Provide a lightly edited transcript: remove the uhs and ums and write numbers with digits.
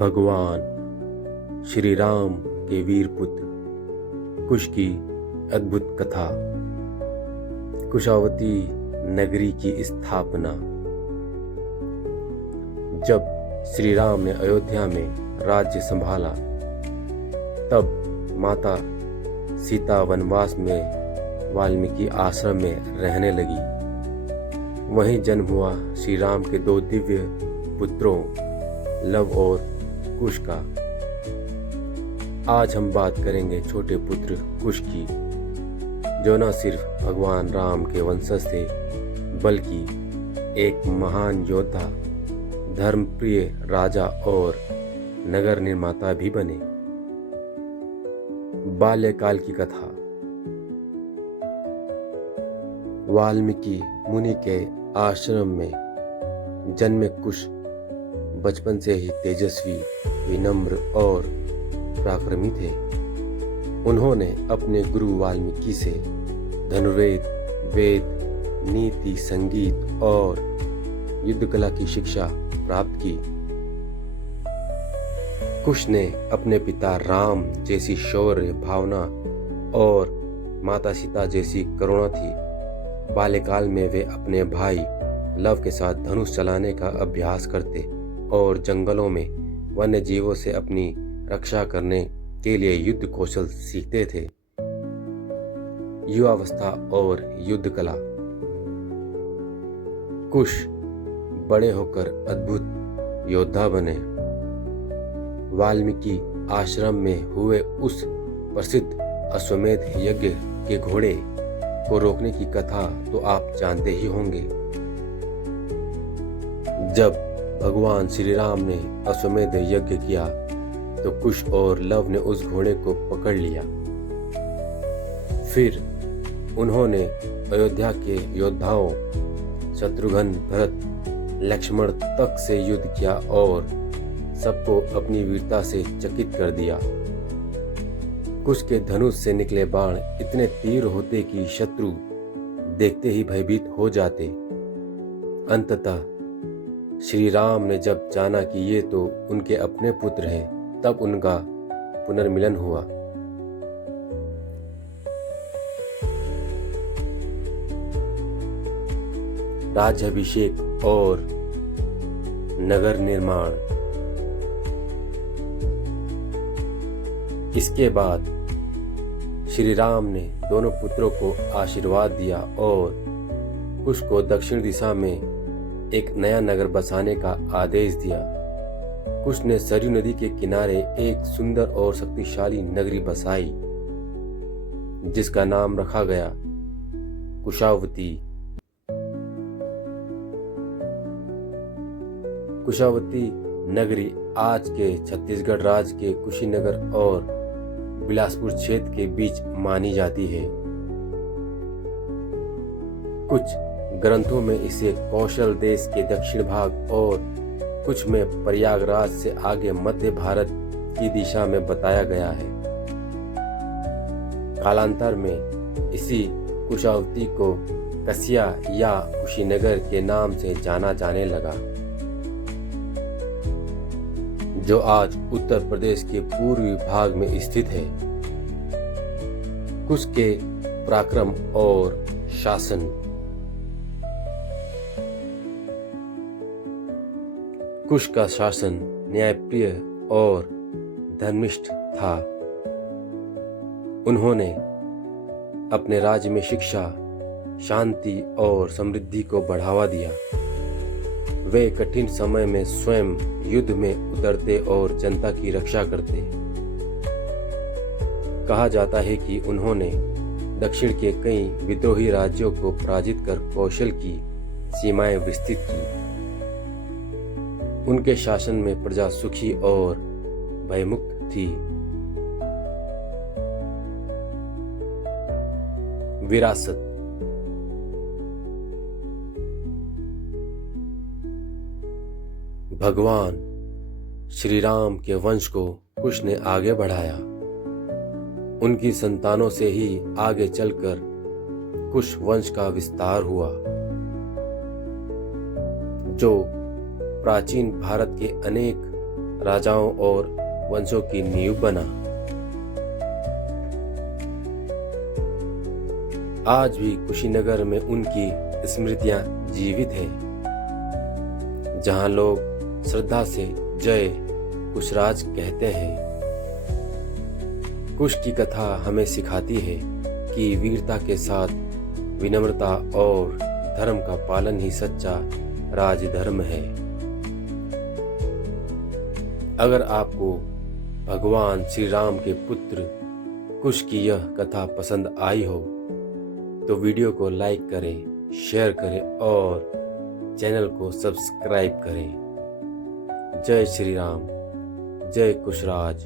भगवान श्री राम के वीर पुत्र कुश की अद्भुत कथा। कुशावती नगरी की स्थापना। जब श्री राम ने अयोध्या में राज्य संभाला तब माता सीता वनवास में वाल्मीकि आश्रम में रहने लगी। वहीं जन्म हुआ श्री राम के दो दिव्य पुत्रों लव और कुश का। आज हम बात करेंगे छोटे पुत्र कुश की, जो न सिर्फ भगवान राम के वंशज थे बल्कि एक महान योद्धा, धर्मप्रिय राजा और नगर निर्माता भी बने। बाल्यकाल की कथा। वाल्मीकि मुनि के आश्रम में जन्मे कुश बचपन से ही तेजस्वी, विनम्र और पराक्रमी थे। उन्होंने अपने गुरु वाल्मीकि से धनुर्वेद, वेद, नीति, संगीत और युद्ध कला की शिक्षा प्राप्त की। कुश ने अपने पिता राम जैसी शौर्य भावना और माता सीता जैसी करुणा थी। बाल्यकाल में वे अपने भाई लव के साथ धनुष चलाने का अभ्यास करते और जंगलों में वन्य जीवों से अपनी रक्षा करने के लिए युद्ध कौशल सीखते थे। युवावस्था और युद्ध कला। कुश बड़े होकर अद्भुत योद्धा बने। वाल्मीकि आश्रम में हुए उस प्रसिद्ध अश्वमेध यज्ञ के घोड़े को रोकने की कथा तो आप जानते ही होंगे। जब भगवान श्री राम ने अश्वमेध यज्ञ किया तो कुश और लव ने उस घोड़े को पकड़ लिया। फिर उन्होंने अयोध्या के योद्धाओं शत्रुघ्न, भरत, लक्ष्मण तक से युद्ध किया और सबको अपनी वीरता से चकित कर दिया। कुश के धनुष से निकले बाण इतने तीव्र होते कि शत्रु देखते ही भयभीत हो जाते। अंततः श्री राम ने जब जाना कि ये तो उनके अपने पुत्र हैं, तब उनका पुनर्मिलन हुआ। राज्याभिषेक और नगर निर्माण। इसके बाद श्री राम ने दोनों पुत्रों को आशीर्वाद दिया और कुश को दक्षिण दिशा में एक नया नगर बसाने का आदेश दिया। कुश ने सरयू नदी के किनारे एक सुंदर और शक्तिशाली नगरी बसाई जिसका नाम रखा गया कुशावती। कुशावती नगरी आज के छत्तीसगढ़ राज्य के कुशीनगर और बिलासपुर क्षेत्र के बीच मानी जाती है। कुछ ग्रंथों में इसे कौशल देश के दक्षिण भाग और कुछ में प्रयागराज से आगे मध्य भारत की दिशा में बताया गया है। कालांतर में इसी कुशावती को कसिया या कुशीनगर के नाम से जाना जाने लगा, जो आज उत्तर प्रदेश के पूर्वी भाग में स्थित है। कुश के पराक्रम और शासन। कुश का शासन न्यायप्रिय और धर्मिष्ठ था। उन्होंने अपने राज्य में शिक्षा, शांति और समृद्धि को बढ़ावा दिया। वे कठिन समय में स्वयं युद्ध में उतरते और जनता की रक्षा करते। कहा जाता है कि उन्होंने दक्षिण के कई विद्रोही राज्यों को पराजित कर कौशल की सीमाएं विस्तृत की। उनके शासन में प्रजा सुखी और भयमुक्त थी। विरासत। भगवान श्री राम के वंश को कुश ने आगे बढ़ाया। उनकी संतानों से ही आगे चलकर कुश वंश का विस्तार हुआ, जो प्राचीन भारत के अनेक राजाओं और वंशों की नींव बना। आज भी कुशीनगर में उनकी स्मृतियां जीवित है, जहां लोग श्रद्धा से जय कुशराज कहते हैं। कुश की कथा हमें सिखाती है कि वीरता के साथ विनम्रता और धर्म का पालन ही सच्चा राजधर्म है। अगर आपको भगवान श्री राम के पुत्र कुश की यह कथा पसंद आई हो तो वीडियो को लाइक करें, शेयर करें और चैनल को सब्सक्राइब करें। जय श्री राम, जय कुशराज।